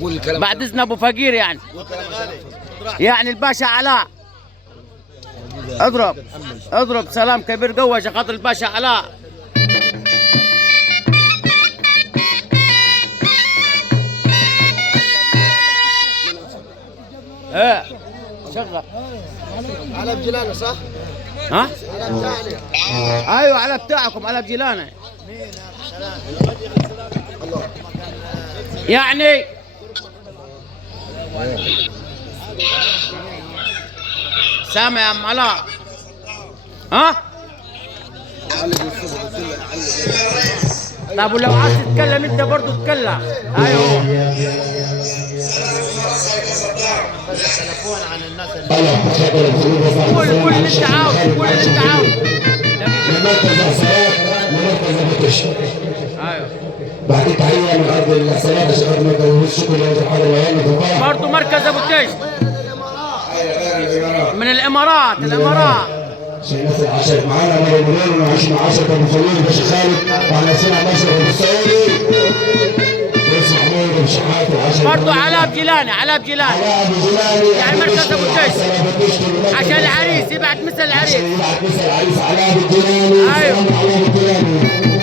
قول الكلام. بعد اذن ابو فقير يعني. يعني الباشا علاء. اضرب اضرب سلام كبير قوة عشان خاطر الباشا علاء. ايه شغل. على بجلانه صح؟ ها؟ على بتاعنا. ايوه على بتاعكم على بجيلانه. يعني سامع يا ام علاء؟ ها؟ طب ولو عايز تتكلم انت برضه اتكلم. ايوه قول اللي انت عاوز، قول اللي انت عاوز. لمركز الحسابات ومركز البطش. ايوه بعد التحيه من ارض الحسابات اشهد مركز الشكر لوزير الحضر والعلم. برضه مركز ابو تيش من الامارات. الامارات عشان الناس اللي عاشت معانا مره مليون ونعيش مع 10 ابو فلول باشا خالد وعلى سنه مشرف السعودي بس محمود بن شحات وعشان برضه علاء بجيلاني. علاء بجيلاني علاء ابو جيلاني يعني مركز ابو تيش عشان العريس يبعت مثل العريس. يبعت مثل العريس علاء ابو جيلاني. ايوه علاء ابو جيلاني